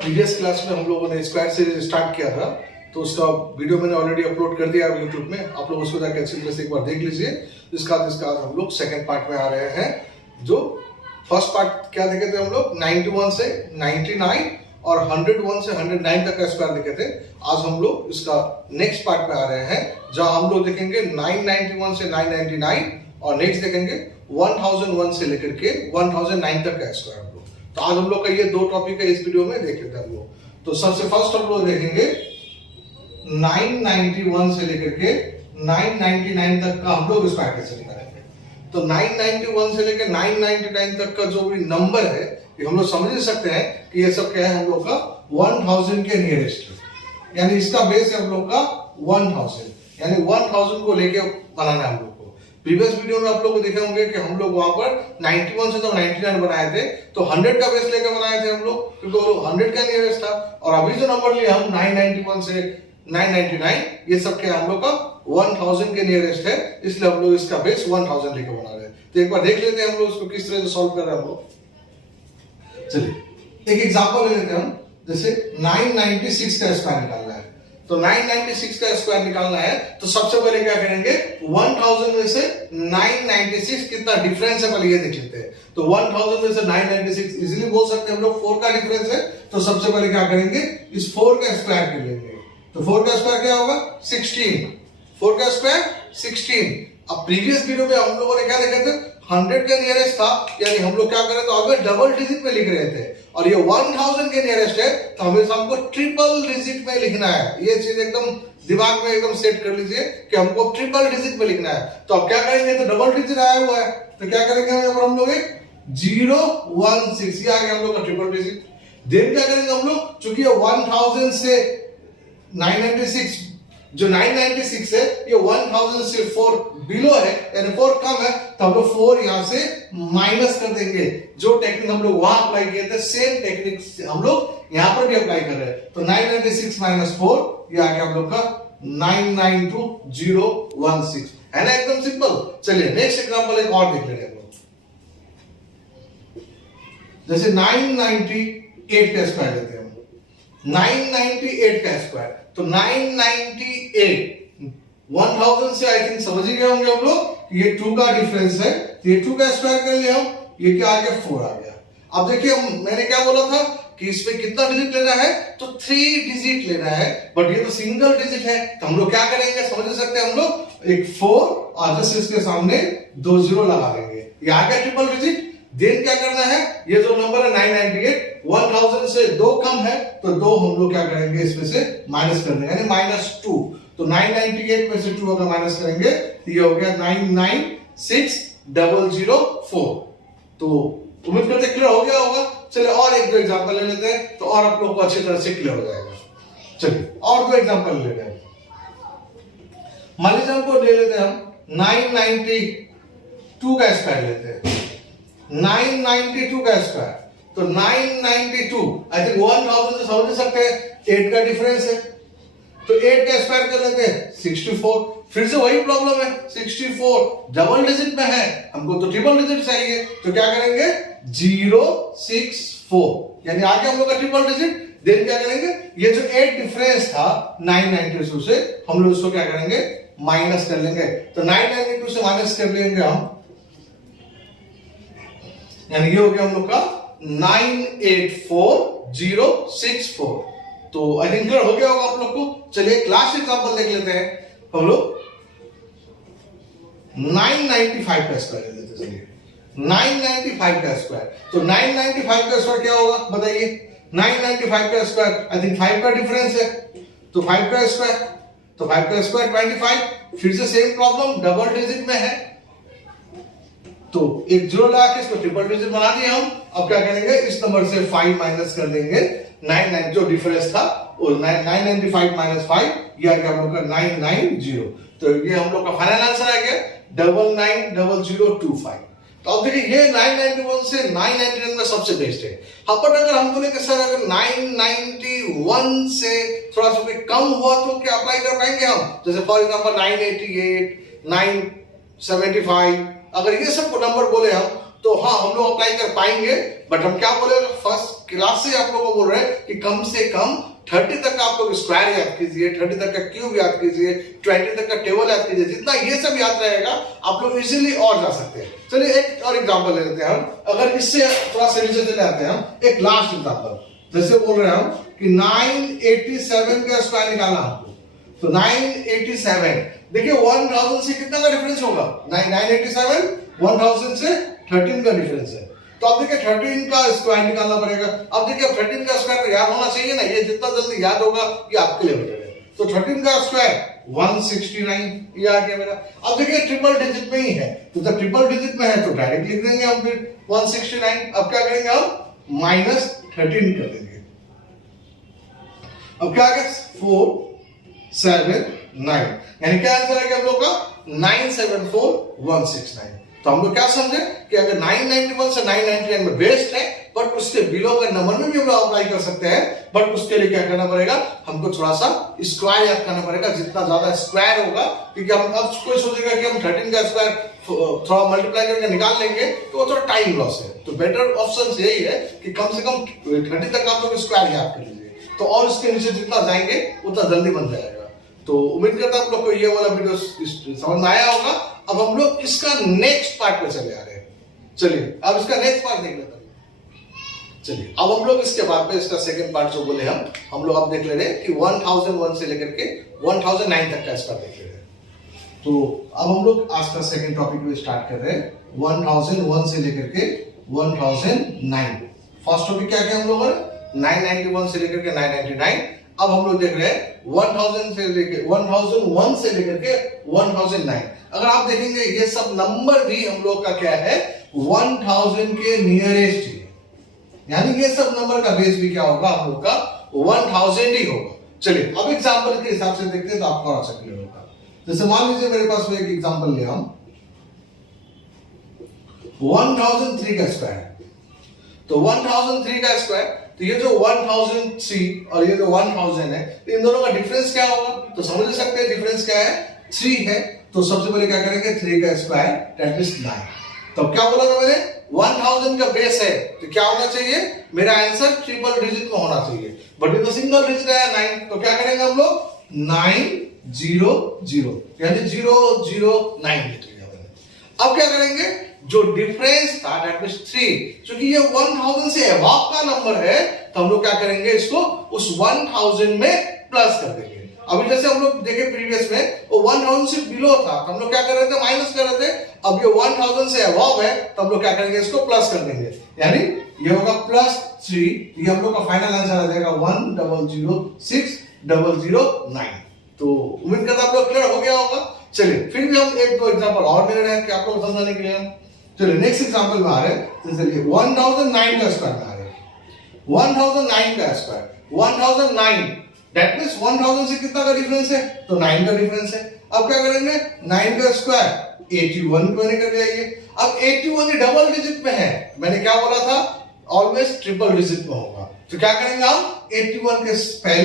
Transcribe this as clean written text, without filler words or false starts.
Previous class में हम लोगों ने स्क्वायर से स्टार्ट किया था, तो उसका वीडियो मैंने ऑलरेडी अपलोड कर दिया है यूट्यूब में। आप लोग उसको जाकर अच्छी तरह से एक बार देख लीजिए। इसका बाद हम लोग सेकंड पार्ट में आ रहे हैं। जो फर्स्ट पार्ट क्या देखे थे हम लोग, 91 से 99 और 101 से 109 तक का स्क्वायर देखे थे। आज हम लोग इसका नेक्स्ट पार्ट में आ रहे हैं, जहां हम लोग देखेंगे 991 से 999 और नेक्स्ट देखेंगे 1001 से लेकर के 1009 तक का स्क्वायर। हम लोग तो आज हम लोग का ये दो टॉपिक है, इस वीडियो में देख लेते हैं हम लोग। तो सबसे फर्स्ट हम लोग देखेंगे 991 से लेकर के 999 तक का हम लोग स्क्वायर कैसे निकालेंगे। तो 991 से लेकर 999 तक का जो भी नंबर है, ये हम लोग समझ सकते हैं कि ये सब क्या है, हम लोग का 1000 के नियरेस्ट, यानी इसका बेस है हम लोग का 1000, यानी 1000 को लेके बनाना है हम लोग को। प्रीवियस वीडियो में आप लोग को देखे होंगे कि हम लोग वहां पर 91 से तो 99 बनाए थे, तो 100 का बेस लेकर बनाए थे हम लोग, क्योंकि वो 100 का नियरेस्ट था। और अभी जो नंबर लिए हम 991 से 999, ये सब क्या हम लोग का 1000 के नियरेस्ट है, इसलिए हम लोग इसका बेस 1000 लेकर बना रहे हैं। तो एक बार देख लेते हैं हम लोग इसको किस तरह से सॉल्व कर रहे हैं हम लोग। चलिए एक एग्जांपल ले लेते हैं हम। जैसे 996 का स्क्वायर निकालना है, तो 996 का स्क्वायर निकालना है, तो सबसे पहले क्या करेंगे, 1000 में से 996 कितना डिफरेंस है पहले ये देख लेते हैं। तो 1000 में से 996 इजीली बोल सकते हैं हम लोग 4 का डिफरेंस है। तो सबसे पहले क्या करेंगे, इस 4 का स्क्वायर कर लेंगे। तो 4 का स्क्वायर क्या होगा, 16। 4 का स्क्वायर 16। अब प्रीवियस वीडियो में हम लोगों ने क्या देखा था, 100 के नियरेस्ट था, यानी हम लोग क्या कर रहे थे, अगर डबल डिजिट में लिख रहे थे, और ये 1000 के नियरेस्ट है, तो हमेशा हमको ट्रिपल डिजिट में लिखना है। ये चीज एकदम दिमाग में एकदम सेट कर लीजिए कि हमको ट्रिपल डिजिट में लिखना है। तो अब क्या करेंगे, तो डबल डिजिट आया हुआ है, तो क्या करेंगे हम लोग, 016, ये आ गया हम लोग का ट्रिपल डिजिट। देन क्या करेंगे हम लोग, चूंकि 1000 से 996, जो 996 है ये 1000 से 4 बिलो है, यानी 4 कम है, तो हम लोग 4 यहां से माइनस कर देंगे। जो टेक्निक हम लोग वहां अप्लाई किए थे, सेम टेक्निक हम लोग यहां पर भी अप्लाई कर रहे हैं। तो 996 माइनस 4, ये आ गया हम लोग का 992016, है ना, एकदम सिंपल। चलिए नेक्स्ट एग्जांपल एक और देख लेते हैं। जैसे 998 का स्क्वायर लेते हैं हम। 998 का स्क्वायर, तो 998 1000 से आई थिंक समझ ही गए होंगे हम लोग, ये 2 का डिफरेंस है, तो ये 2 का स्क्वायर कर लिया हम, ये क्या आ गया, 4 आ गया। अब देखिए मैंने क्या बोला था कि इसमें कितना डिजिट लेना है, तो 3 डिजिट लेना है, बट ये तो सिंगल डिजिट है, तो हम लोग क्या करेंगे, समझ सकते हैं हम लोग, एक 4 और जस्ट इसके सामने 2 0 लगा देंगे, ये आ गया ट्रिपल डिजिट। देन क्या करना है, ये जो नंबर है 998, 1000 से 2 कम है, तो 2 हम लोग क्या करेंगे, इसमें से माइनस कर देंगे, यानी -2। तो 998 में से 2 अगर माइनस करेंगे, तो ये हो गया 996004। तो उम्मीद करते क्लियर हो गया होगा। चलिए और एक दो एग्जांपल ले लेते हैं, तो और आप लोगों को अच्छी तरह से क्लियर हो जाएगा। चलिए और दो एग्जांपल ले लेते हैं। मान लीजिए हमको ले लेते हैं हम 992 का स्क्वायर लेते हैं। 992 का स्क्वायर, तो 992 आई थिंक 1000 से समझ सकते हैं, 8 का डिफरेंस है, तो 8 का स्क्वायर कर लेते हैं 64। फिर से वही प्रॉब्लम है, 64 डबल डिजिट में है, हमको तो ट्रिपल डिजिट चाहिए, तो क्या करेंगे, 064, यानी आगे हम लोग का ट्रिपल डिजिट। देन क्या करेंगे, ये जो 8 डिफरेंस था 992 से, हम लोग उसको क्या करेंगे, माइनस कर लेंगे। तो 992 से माइनस कर लेंगे हम, यानी ये हो गया हम लोग का 984064। तो आई थिंक क्लियर हो गया होगा आप लोग को। चलिए क्लास एग्जांपल देख लेते हैं हम लोग। 995 का स्क्वायर ले लेते हैं। चलिए 995 का स्क्वायर, तो 995 का स्क्वायर क्या होगा बताइए। 995 का स्क्वायर आई थिंक 5 का डिफरेंस है, तो 5 का स्क्वायर, तो 5 का स्क्वायर 25। फिर से सेम प्रॉब्लम, डबल डिजिट में है, तो एक 0 लगा के इसको ट्रिपल डिजिट बना दिया हम। अब क्या करेंगे, इस नंबर से 5 माइनस कर देंगे, 99 जो डिफरेंस था वो 995 माइनस 5, ये आ गया हम लोग का 990। तो ये हम लोग का फाइनल आंसर आ गया 990025। तो अब देखिए ये 991 से 999 में सबसे बेस्ट है। अब बट अगर हम बोले कि सर अगर 991 से थोड़ा सा कम हुआ तो क्या अप्लाई कर पाएंगे हम, जैसे फॉर एग्जांपल 988, 975, अगर ये सब नंबर बोले हम, तो हाँ हम लोग अप्लाई कर पाएंगे, बट हम क्या बोले, फर्स्ट क्लास से आप लोगों को बोल रहे हैं कि कम से कम 30 तक का आप लोग स्क्वायर याद कीजिए, 30 तक का क्यूब याद कीजिए, 20 तक का टेबल याद कीजिए। जितना ये सब याद रहेगा आप लोग इजीली और जा सकते हैं। चलिए एक और एग्जांपल ले लेते हैं हम, अगर इससे थोड़ा सा नीचे चले आते हैं हम, एक लास्ट एग्जांपल, जैसे बोल रहे हैं हम कि 987 का स्क्वायर निकालना हमको, तो 987 देखिए 1000 से कितना का डिफरेंस होगा, 987 1000 से 13 का डिफरेंस है, तो अब देखिए 13 का स्क्वायर निकालना पड़ेगा। अब देखिए 13 का स्क्वायर तो याद होना चाहिए ना, ये जितना जल्दी याद होगा ये आपके लिए हो जाएगा। तो 13 का स्क्वायर 169, ये आ गया मेरा। अब देखिए ट्रिपल डिजिट में ही है, तो जब ट्रिपल डिजिट में है तो डायरेक्ट लिख देंगे हम फिर 169। अब क्या करेंगे हम, -13 कर देंगे। अब क्या आ गया, 479, यानी क्या आंसर है हम लोग का 974169। तो हम लोग क्या समझे कि अगर 991 से 999 में बेस्ट है, बट उसके बिलो का नंबर में भी हम लोग अप्लाई कर सकते हैं, बट उसके लिए क्या करना पड़ेगा, हमको थोड़ा सा स्क्वायर याद करना पड़ेगा। जितना ज्यादा स्क्वायर होगा, क्योंकि हम अब कोई सोचेगा कि हम 13 का स्क्वायर थोड़ा मल्टीप्लाई करके निकाल लेंगे तो वो थोड़ा टाइम लॉस है। तो बेटर ऑप्शन यही है कि कम से कम 30 तक आप लोग स्क्वायर याद कर लीजिए, तो और इसके नीचे जितना जाएंगे उतना जल्दी बन जाएगा। तो उम्मीद करता हूं आप लोग को ये वाला वीडियो समझ में आया होगा। अब हम लोग इसका नेक्स्ट पार्ट पे चले आ रहे हैं। चलिए अब इसका नेक्स्ट पार्ट देख लेते हैं। चलिए अब हम लोग इसके बाद पे इसका सेकंड पार्ट जो बोले हम लोग अब देख ले रहे हैं कि 1001 से लेकर के 1009 तक का इसका देख ले रहे हैं। तो अब हम लोग आज का सेकंड टॉपिक में स्टार्ट कर रहे हैं 1001 से लेकर के 1009। फर्स्ट टॉपिक क्या किया हम लोगों ने, 991 से लेकर के 999। अब हम लोग देख रहे हैं 1001 से लेकर के 1009। अगर आप देखेंगे ये सब नंबर भी हम लोग का क्या है, 1000 के नियरेस्ट है, यानी ये सब नंबर का बेस भी क्या होगा हम लोग का 1000 ही होगा। चलिए अब एग्जांपल के हिसाब से देखते हैं तो आपको और अच्छा क्लियर होगा। जैसे मान लीजिए मेरे पास में एक एग्जांपल ले हम 1003 का स्क्वायर, तो 1003 का स्क्वायर, तो ये जो 1003 और ये जो 1000 है, इन दोनों का डिफरेंस क्या होगा, तो समझ सकते हैं डिफरेंस क्या है, 3 है। तो सबसे पहले क्या करेंगे, 3 का स्क्वायर दैट इज 9। तो क्या बोला था मैंने, 1000 का बेस है तो क्या होना चाहिए, मेरा आंसर ट्रिपल डिजिट में होना चाहिए, बट ये तो सिंगल डिजिट है 9। तो क्या करेंगे हम लोग 900, यानी 009 लिख लिया मैंने। अब क्या करेंगे, जो डिफरेंस था दैट मींस 3, क्योंकि ये 1000 से अबव का नंबर है, तो हम लोग क्या करेंगे, इसको उस 1000 में प्लस कर देंगे। अभी जैसे हम लोग देखे प्रीवियस में वो 1000 से बिलो था, तो हम लोग क्या कर रहे थे, माइनस कर रहे थे। अब ये 1000 से अबव है, तो हम लोग क्या करेंगे, इसको प्लस कर देंगे, यानी ये होगा +3। ये हम लोग का फाइनल आंसर आ जाएगा 1006,009। तो उम्मीद करता हूं आप लोग क्लियर हो गया होगा। चलिए फिर भी हम एक दो एग्जांपल और ले रहे हैं कि आप लोग समझने के लिए। चलिए नेक्स्ट एग्जांपल में आ रहे हैं, तो चलिए 1009 का स्क्वायर में आ रहे हैं। 1009 का स्क्वायर 1009 दैट मींस 1000 से कितना का डिफरेंस है, तो 9 का डिफरेंस है। अब क्या करेंगे, 9 का स्क्वायर 81 को मैंने कर दिया। ये अब 81 ही डबल डिजिट में है, मैंने क्या बोला था, ऑलवेज ट्रिपल डिजिट में होगा। तो क्या करेंगे हम 81 के पहले